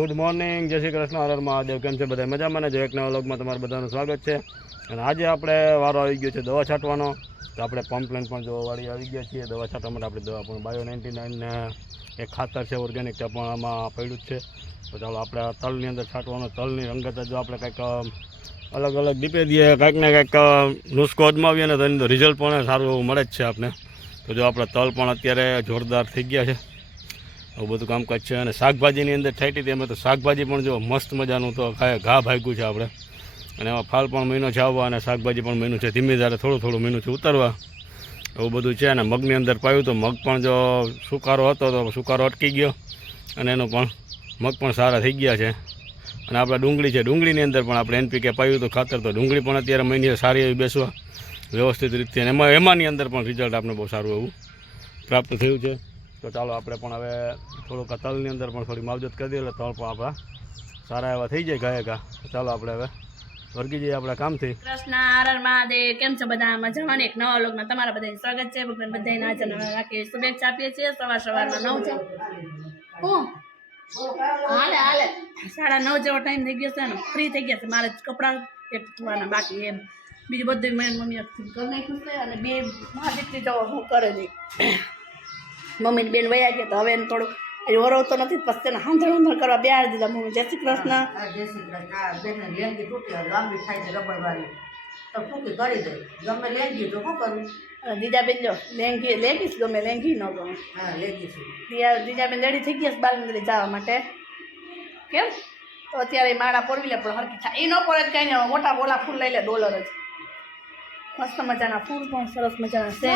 Good morning, જય શ્રી કૃષ્ણ, હર હર મહાદેવ. કેમ છે બધા? મજામાં ને? જો એક નવા વ્લોગમાં તમારું બધાનું સ્વાગત છે. અને આજે આપણે વારો આવી ગયો છે દવા છાંટવાનો. તો આપણે પમ્પલેન પણ જો વાળી આવી ગયા છીએ દવા છાંટવા માટે. આપણે દવા પણ બાયો-99 ને એક ખાતર છે ઓર્ગેનિક, તે પણ આમાં પડ્યું જ છે. તો ચાલો આપણે તલની અંદર છાંટવાનો. તલની રંગત જો આપણે કંઈક અલગ અલગ દીપે દઈએ, કંઈક ને કંઈક નુસ્ખો અજમાવીએ ને તો એનું રિઝલ્ટ પણ સારું એવું મળે જ છે આપણે. તો જો આપણા તલ પણ અત્યારે જોરદાર થઈ ગયા છે. આવું બધું કામકાજ છે. અને શાકભાજીની અંદર છાંટી હતી અમે, તો શાકભાજી પણ જો મસ્ત મજાનું તો ઘા ભાગ્યું છે આપણે. અને એમાં ફાલ પણ મહિનો છે આવવા, અને શાકભાજી પણ મહિનું છે ધીમે ધારે થોડું થોડું મહિનું છે ઉતરવા. એવું બધું છે. અને મગની અંદર પાયું તો મગ પણ જો સુકારો હતો તો સુકારો અટકી ગયો, અને એનું પણ મગ પણ સારા થઈ ગયા છે. અને આપણે ડુંગળી છે, ડુંગળીની અંદર પણ આપણે NPK પાયું તો ખાતર, તો ડુંગળી પણ અત્યારે મહિને સારી એવી બેસવા વ્યવસ્થિત રીતે, અને એમાંની અંદર પણ રિઝલ્ટ આપણે બહુ સારું એવું પ્રાપ્ત થયું છે. તો ચાલો આપણે પણ હવે થોડુંક તલની અંદર પણ થોડી માવજત કરી દઈએ, એટલે તલ પણ આપણા સારા એવા થઈ જાય ગાયકા. ચાલો આપણે હવે વર્ગી જઈએ આપણા કામથી. કૃષ્ણ હર મહાદેવ. કેમ છો બધા? મજામાં? એક નવા વ્લોગમાં તમારા બધાનું સ્વાગત છે. ભગવાન બધાને હાજર રાખી શુભેચ્છા આપીએ છીએ. સવારમાં 9 છે. હાલે 9:30 જેવો ટાઈમ થઈ ગયો છે ને, ફ્રી થઈ ગયા છે. મારે કપડાં એક ધોવાના બાકી, એમ બીજું બધું મેં મમ્મી કરી નાખ્યું છે. અને બે મા દીકરી તો હું કરે નહીં, મમ્મીની બેન વયા ગયા. તો હવે એને થોડુંક ઓરો તો નથી, પછી તેને હાંધણ કરવા બેહાડી દીધા. મમ્મી જય શ્રી કૃષ્ણ. જય શ્રી કૃષ્ણ. બેન લેંગી તૂટી લાંબી થાય છે રબરવાળી, તો ટૂંકી કરી દે. ગમે લેંગી તો શું કરવું? દીદાબેન જો લેગીસ ગમે, લેંગી ન ગમે. હા લેંગી છે. દીદાબેન રેડી થઈ ગયા છે બાલમંદિરે જવા માટે. કેમ? તો અત્યારે માળા પોરવી લે, પણ હરકી થાય એ ન પડે જ કાંઈ નહીં. મોટા બોલા ફૂલ લઈ લે, ડોલર જ મસ્ત મજાના ફૂલ પણ સરસ મજાના છે.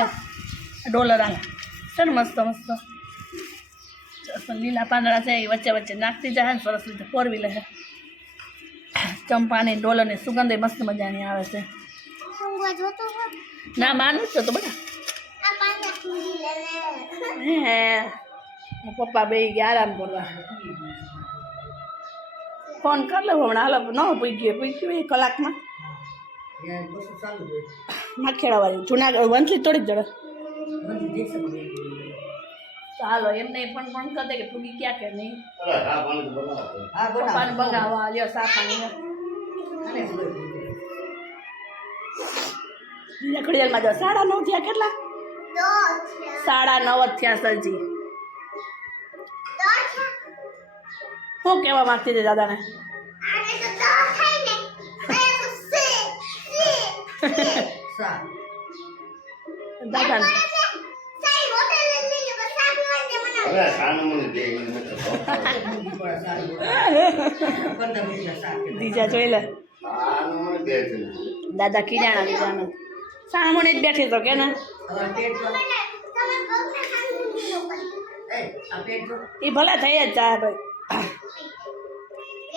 ડોલર આલે છે ને મસ્ત મસ્ત લીલા પાંદડા છે, એ વચ્ચે વચ્ચે નાખતી જાય ને સરસ રીતે પોરવી લે. ચંપાની ડોલરની સુગંધ મસ્ત મજાની આવે છે. ના માનું જ તો બધા હે પપ્પા બે ગયા આરામ કરવા. ફોન કરી લેવો હમણાં. હાલો ન પૂગ્યું એ કલાકમાં માખેડાવાળી જુનાગઢ વંથલી થોડીક જડે. ચાલો એમને પણ ફોન કરી દે કે પૂગી ક્યાં કે નહીં. પપ્પાને બગાવવા લ્યો સાફાની ઘડિયાળમાં જાઓ. 9:30 થયા. કેટલા? 9:30 જ થયા સરજી. શું કહેવા માંગતી હતી દાદાને? દાદાને દીજા જોઈ લે. દાદા કીડાણા દીધાને સામુને જ બેઠી તો કે ને એ ભલે થઈ જ જાય ભાઈ.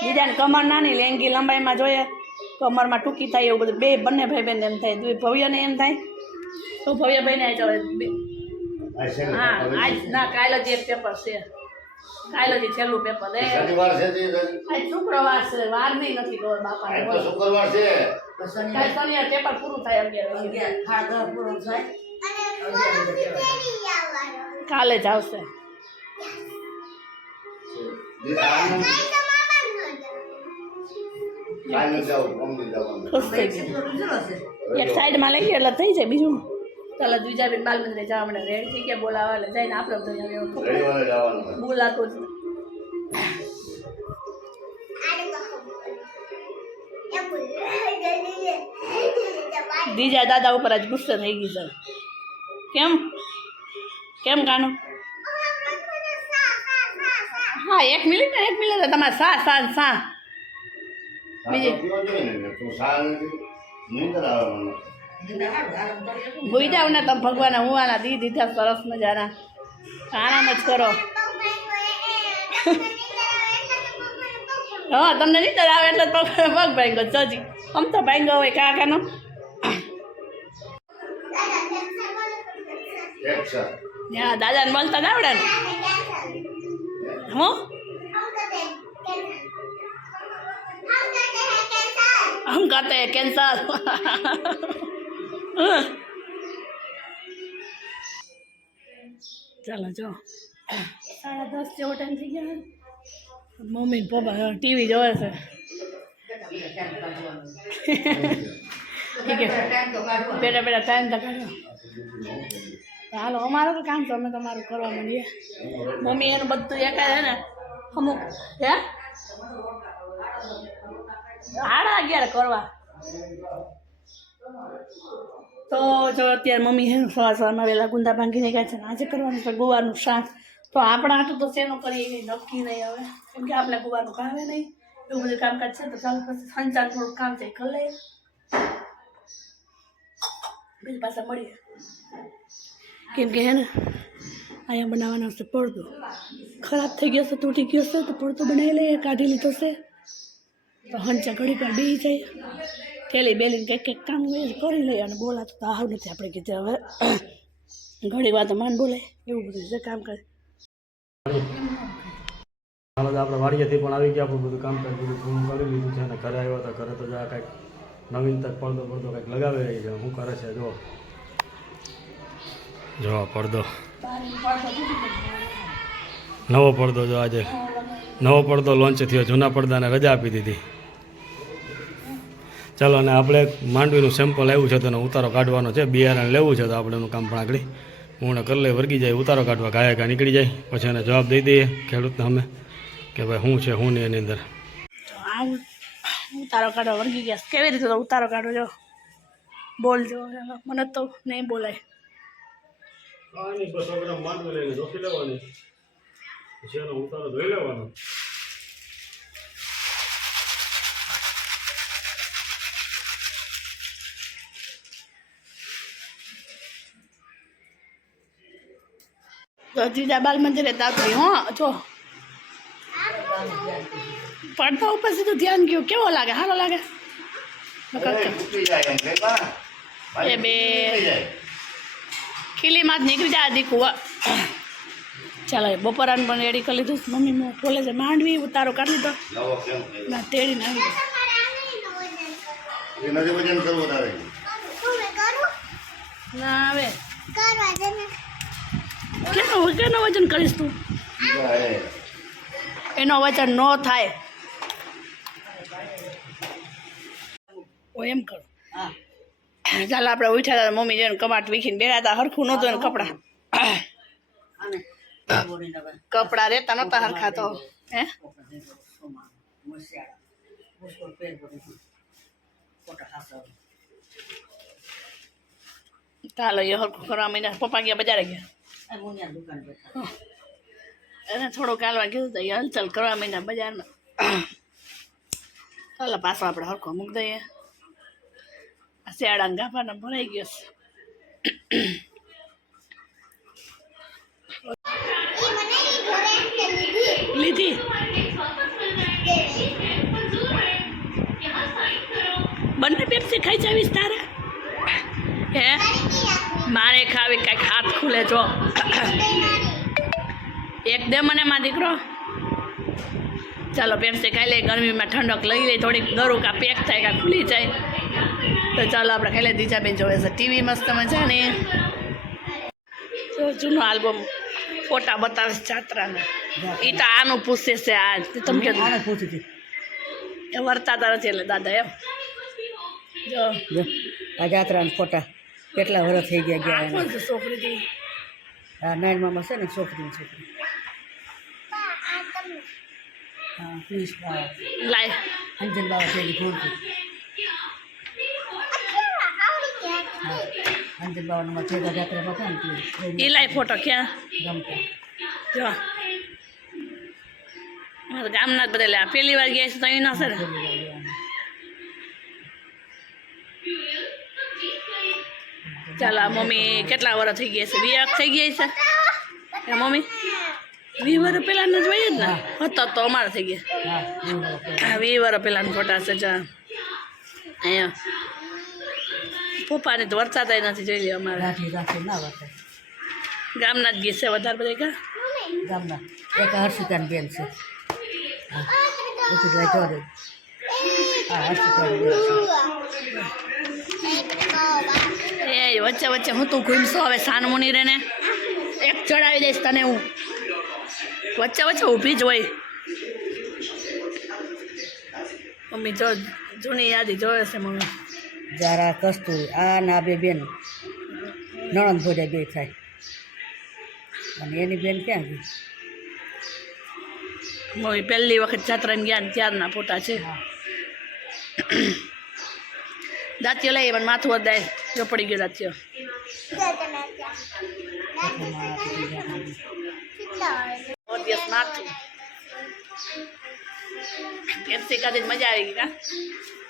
બીજાને કમર નાની, લેંગી લંબાઈમાં જોઈએ, કમરમાં ટૂંકી થાય એવું બધું. બંને ભાઈ બહેન એમ થાય. ભવ્યને એમ થાય તો ભવ્યભાઈને આવી ચાલે. હા આજ ના કાલે જ એક પેપર છે. કાલે જ છેલ્લું પેપર. આજ શુક્રવાર છે, વાર નહીં નથી ખબર બાપાને. શુક્રવાર છે, શનિવાર પેપર પૂરું થાય 11 પૂરું થાય. કાલે જ આવશે. ખુશ થઈ ગયું. એક સાઈડમાં લઈ ગયા એટલે થઈ જાય. બીજું ચાલો દ્વિજાબેન બાલ મંદિરે જવા માટે રેડી થઈ ગયા. બોલાવા એટલે જઈને આપણે બોલાતું જ દીજા દાદા ઉપર આજ ગુસ્સે થઈ ગઈ છે. કેમ કેમ કાનું? હા 1 મિનિટ તમારે સા બીજી ભૂઈ જાવ ને તમે. ભગવાને હુવાના દી દીધા સરસ મજાના. આરામ જ કરો. હા તમને નીંદર આવે એટલે પગ ભાંગો જજી. આમ તો ભાંગો હોય કાકાનો. હા દાદાને બોલતા જ આવડે ને. હું हम कहते हैं कैंसर. ચાલો જો 10:30 જેવો ટાઈમ થઈ ગયો. મમ્મી ને પપ્પા ટીવી જોવે છે ઠીક છે બેટા બેટા ટાઈમ તો કાઢો હાલો અમારું તો કામ છે અમે તમારું કરવા માંડીએ મમ્મી એનું બધું એકાદ છે ને અમુક હે 11:30 કરવા તો જો અત્યારે મમ્મી છે સવારમાં વહેલા ગુંદા ભાંગીને ગયા છે ને આજે કરવાનું છે ગુવારનું શાક તો આપણા હાટું તો શેનું કરીએ કંઈ નક્કી નહીં હવે કેમ કે આપણે ગુવાનું ભાવે નહીં એવું બધું કામકાજ છે તો ચાલો પછી સંચાર થોડુંક કામ છે કરી લઈએ બીજી પાસે મળીએ કેમ કે હે ને અહીંયા બનાવવાનો છે પડદો ખરાબ થઈ ગયો છે તૂટી ગયો છે તો પડદો બનાવી લઈએ કાઢી લીધો છે તો હંચા ઘડી પર બેસી જાય થેલી બેલીને કંઈક કામ હોય કરી લઈએ અને બોલાતો તો આવ નથી આપણે કીધું હવે ઘણી વાત માન બોલે એવું બધું છે કામ કરે હાલ આપણે વાડીએથી પણ આવી ગયા આપણું બધું કામ બધું પૂરું કરી લીધું છે અને ઘરે આવ્યો તો ઘરે તો જા કાંઈક નવીનતા પડદો કંઈક લગાવી રહી છે શું કરે છે જો પડદો નવો પડદો જો આજે નવો પડદો લોન્ચ થયો જૂના પડદાને રજા આપી દીધી ચાલો અને આપણે માંડવીનું સેમ્પલ આવ્યું છે તેનો ઉતારો કાઢવાનો છે બિયારણ લેવું છે તો આપણે એનું કામ પણ આગળ પૂર્ણ કરી લઈ વર્ગી જાય ઉતારો કાઢવા ઘાયા નીકળી જાય પછી એને જવાબ દઈ દઈએ ખેડૂતને અમે કે ભાઈ શું છે શું નહીં એની અંદર ઉતારો કાઢવા વર્ગી ગયા કેવી રીતે ઉતારો કાઢો જો બોલજો મને તો નહીં બોલાય માંડવી લઈને જોખી લેવાની પછી એનો ઉતારો ધોઈ લેવાનો તો ત્રીજા બાલ મંદિરે તાપરી હા જો પડતા ઉપર સીધું ધ્યાન ગયું કેવો લાગે સારો લાગે એ બે ખીલીમાં જ નીકળી જાય દીકું ચાલો બપોરાને પણ રેડી કરી લીધું મમ્મી બોલે છે માંડવી ઉતારો કરી લીધો ના તેડીને આવી ના હવે કેનો વજન કરીશ તું એનો વજન ન થાય એમ કરો ચાલ આપણે ઉઠ્યા હતા મમ્મી જેને કમાટ વીખીને બેઠા હતા હરખું નહોતું એને કપડા રહેતા નહોતા હરખા તો હે ચાલો એ હરખું કરવા માંડ્યા પપ્પા ગયા બજારે ગયા એને થોડુંક હાલવા કીધું તો એ હલચલ કરવા માંડ્યા બજારમાં ચાલો પાછો આપણે હરખો મૂકી દઈએ શિયાળાના ગાફાને ભરાઈ ગયો લીધી બંને પેપ્સી ખાઈ જાવીશ તારે હે મારે ખાવી કાંઈક હાથ ખુલે જો એક દે મને માં દીકરો ચાલો પેપ્સી ખાઈ લઈએ ગરમીમાં ઠંડક લઈ લઈ થોડીક ગરું કા પેક થાય કા ખુલી જાય તો ચાલો આપણે ખાઈ લઈએ દીજાબેન જોવે છે ટીવી મસ્ત મજા ને તો જૂનો આલ્બમ ફોટા બતાવે છે જાત્રાના એ તો આનું પૂછે છે આ તમે કે પૂછતી એ વર્તાતા નથી એટલે દાદા એમ જો આ જાત્રાના ફોટા કેટલા વર્ષ થઈ ગયા આ કોણ છે છોકરી આ નાઈન મામા છે ને છોકરી હા પ્લીઝ લાય અંજન બાબા છે ઘોડતી અંજન બાબાના ભેગા જાત્રામાં હતા ને એ લાય ફોટો ક્યાં રમતા જો ગામના જ બધા લે પહેલી વાર ગયા છે તો અહીં ના છે ને ચાલો મમ્મી કેટલા વર્ષ થઈ ગયા છે 20 થઈ ગયા છે મમ્મી 20 વર્ષ પહેલાંના જ હોય જ ને હતા તો અમારા થઈ ગયા 20 વર્ષ પહેલાંના ફોટા છે જા અહીંયા પપ્પાને તો વરસાદ નથી જોઈ લે અમારે ના વરસાદ ગામના જ ગીત છે વધારે બધા કા ગામના એક હર્ષિતાન બેન છે હા જોડે હા હર્ષિતાન બેન એ વચ્ચે વચ્ચે હું તું ઘૂમશો હવે સાનમુની રે ને એક ચડાવી દઈશ તને હું વચ્ચે વચ્ચે ઊભી જ હોય મમ્મી જો જૂની યાદી જોવે છે મમ્મી. જારા કસ્તુરી આ ના બે બેન નણંદ ભોજા બે થાય અને એની બેન ક્યાં ગઈ મમ્મી પહેલી વખત જાત્રામાં ગયા ને ત્યારના ફોટા છે. દાંતિયો લઈ પણ માથું વધાય જો પડી ગયો દાંતિયો. દિવસ માથું પેપ્સી ખાધી મજા આવી ગઈ કા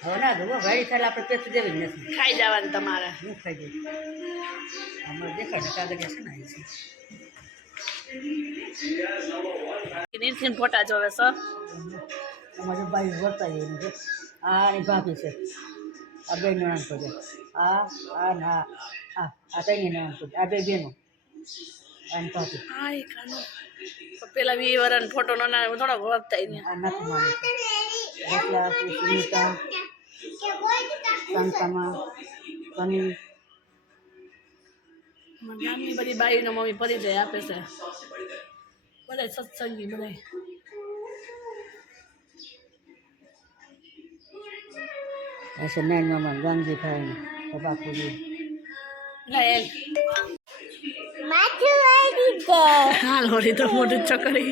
હવે ના દો ગાડી થાય આપણે પેસી દેવી જ નથી ખાઈ જવાનું તમારે. હું ખાઈ જઈ અમારે દેખાડે કાગળિયા છે ને અહીં છે નીરસિંહ ફોટા જોવે છો. અમારે બાઈ વર્તા જઈને છે આની ભાભી છે આ બે નણંદ ભોજા આ ના આ તઈની નણંદ ભોજા આ બે બેનો આની ભાભી હા એ કાનો પેલા 20 વર્ષનો ફોટો નો ના થોડોક વધતા ને. આ નથી માની રસલા સુનિતા શાંતામાં સની ગામની બધી બાઈનો મમ્મી પરિચય આપે છે બધા સત્સંગી બધા. ऐसे नैन मामा गांधी भाई ने बापूजी હાલ હોરી તો મોટું છોકરી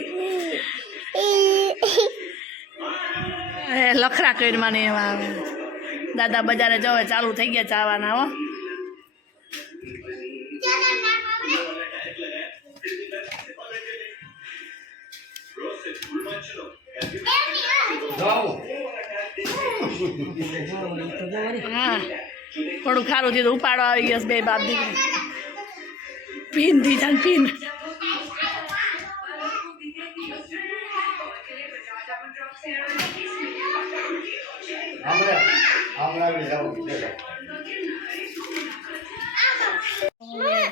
લખરા કરી મને એવા આવે. દાદા બજારે જવે ચાલુ થઈ ગયા ચાવાના હો. હા થોડું ખારું થયું ઉપાડો આવી ગયો બે બાપ દીકરી પીન દીધા ને પીન.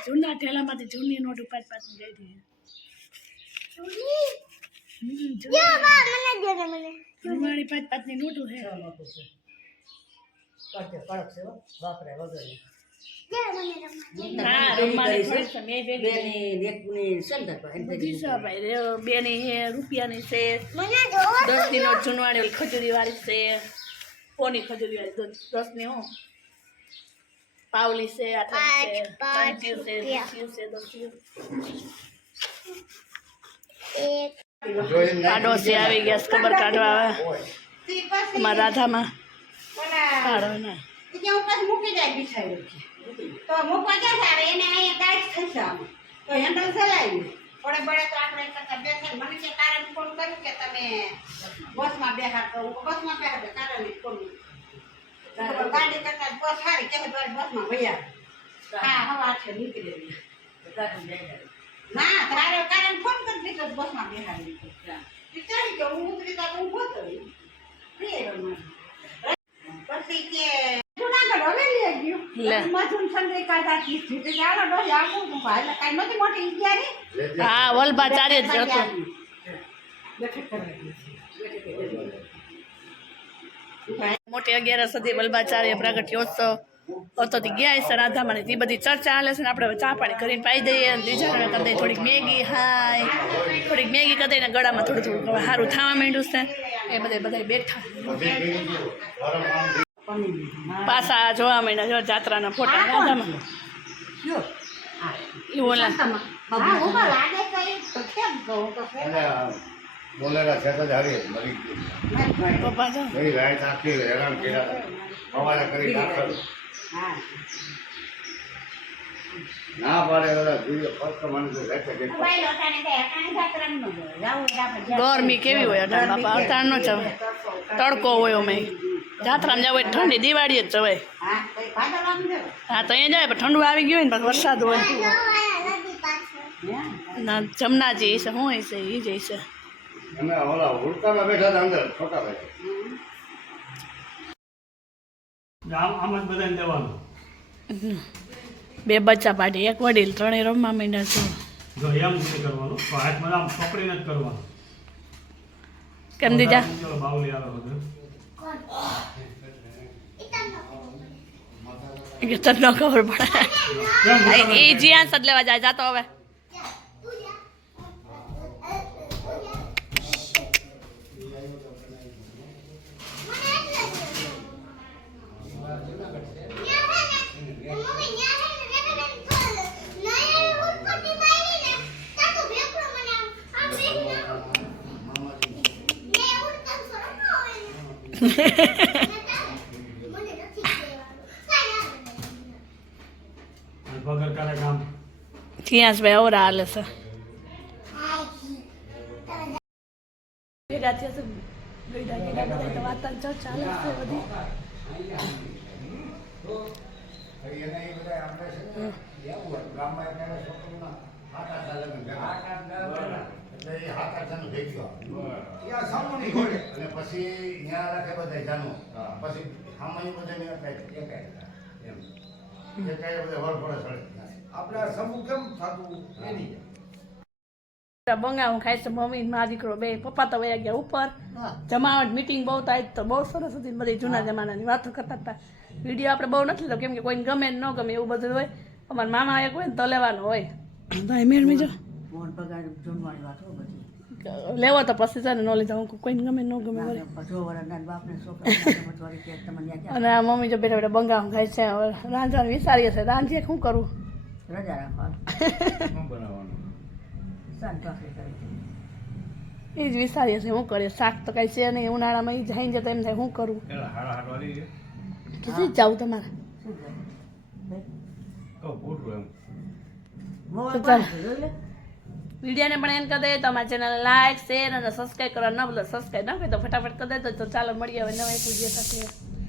જૂના ઠેલામાંથી જૂની નોટ પાંચ પાંચ ની ગઈ જૂની પાંચ પાંચ ની નોટું છે. કડક છે બાપરે વગર હા રમવાની થોડી છે. મેં ભેગી બેની એકની સંદર બધી છે ભાઈ બેની છે રૂપિયાની છે 10 ની નોટ જૂનવાણી ઓલી ખજૂરી વાળી છે કોની ખજૂરી વાળી 10 ની હું પાવલી છે 8 છે 30 છે 20 છે પાડોશી આવી ગયા ખબર કાઢવા આવે અમારા રાધામાં પાડો ના મૂકી જાય બિછાયું તો મૂકવા ક્યાં આવે એને અહીંયા ગાઈડ થશે આમ તો હેન્ડલ ચલાવ્યું પડે પડે તો આપણે કરતા બેઠા મને કે કારણ ફોન કર્યું કે તમે બસમાં બેહાર તો હું બસમાં બેહાર તો કારણ ફોન ગાડી કરતા બસ સારી કે બસમાં ભૈયા હા હવા છે નીકળી ના તારે કારણ ફોન કરી દીધો બસમાં બેહારી વિચારી કે હું ઉતરી તો હું ઉભો તો પછી કે જુનાગઢ હવે લઈ ગયું મજૂન ચંદ્રિકા જાતી જીતે જાનો ડો આવું તો ભાઈ કાઈ નથી મોટી ઇતિહારી હા વલભા ચારે જ હતો. મોટી 11 સુધી વલ્ભાચાર્ય પ્રાગટ્યોત્સવ હતો તે ગયા છે રાધામાં ને તે બધી ચર્ચા હાલે છે ને આપણે ચા પાણી કરીને પાઈ દઈએ અને બીજા કરી દઈએ થોડીક મેગી હાય થોડીક મેગી કરી દઈને ગળામાં થોડું થોડું સારું થવા માંડ્યું છે એ બધા બેઠા પાછા જોવા માંડ્યા જો જાત્રાના ફોટા રાધામાં ઓલા બોલેલા છે તો જાવી મરી ગઈ પપ્પા જો ગઈ રાત આખી હેરાન કર્યા હવારે કરી દાખલ ના પાડે ઓલા જોઈએ ફક્ત મને તો રહેશે કે ગરમી કેવી હોય અટાણ બાપા અટાણ નો જવાય તડકો હોય અમે જાત્રામાં જવું હોય ઠંડી દિવાળી જ જવાય હા તો અહીંયા જાય પણ ઠંડુ આવી ગયું હોય ને પછી વરસાદ હોય ના જમનાજી છે શું હોય છે એ જ છે અમે ઓલા ઉડકામાં બેઠા હતા અંદર છોટા ભાઈ આમ જ બધાને દેવાનું. બે બચ્ચા પાડી એક વડીલ ત્રણેય રમવા માંડ્યા છે. જો એમ નથી કરવાનું તો હાથમાં આમ પકડીને જ કરવાનું. કેમ દીધા ચલો બાવલી આવે બધું એ તો ન ખબર પડે એ જ્યાં સદ લેવા જાય જાતો હવે વગર કાલે કામ ત્યાં ભાઈ અવરા હાલે છે ભેગા થયા છે ગઈડા ગઈડા બધા તો વાતા ચાલે છે બધી એને એ બધા આપણે છે ને એવું હોય ગામમાં અત્યારે છોકરીઓના હાથ આઠા લગ્ન કર્યા. એટલે એ હાથ આઠાનું ભેગ્યો ત્યાં સામોની ઘોડે અને પછી ત્યાં રાખે બધા જાનું પછી સામાન્ય બધાને એકાય એમ એકાય બધા વળફળે ચડે આપણે આ સમૂહ કેમ થતું એની બંગાવું ખાય છે મમ્મી મારા દીકરો બે પપ્પા તો વયા ગયા ઉપર જમાવટ મીટિંગ બહુ થાય તો બહુ સરસ હતી બધી જૂના જમાનાની વાતો કરતા હતા વિડીયો આપણે બહુ નથી લીધો કેમ કે કોઈને ગમે ન ગમે એવું બધું હોય અમારા મામા એક હોય ને તો લેવાનું હોય તો એ મેળવી જો લેવો તો પછી છે ને ન લીધો હું કોઈને ગમે ન ગમે વળી. અને આ મમ્મી જો બેઠા બેઠા બંગાવું ખાય છે હવે રાંધવાનું વિચારીએ છે રાંધીએ શું કરવું રજા રાખવાનું શું બનાવવાનું એ જ વિચારીએ છે શું કરીએ શાક તો કાંઈ છે નહીં ઉનાળામાં એ જઈને જતા એમ થાય શું કરવું એલા હાડા હાડવાળી છે કેટલી જ જવું તમારે તો પૂરું એમ તો ચાલો વિડીયોને પણ એમ કરી દે તો અમારા ચેનલ લાઈક શેર અને સબસ્ક્રાઈબ કરવા ન ભૂલો સબસ્ક્રાઈબ ના હોય તો ફટાફટ કરી દે તો ચાલો મળીએ હવે નવા એક વિડીયો સાથે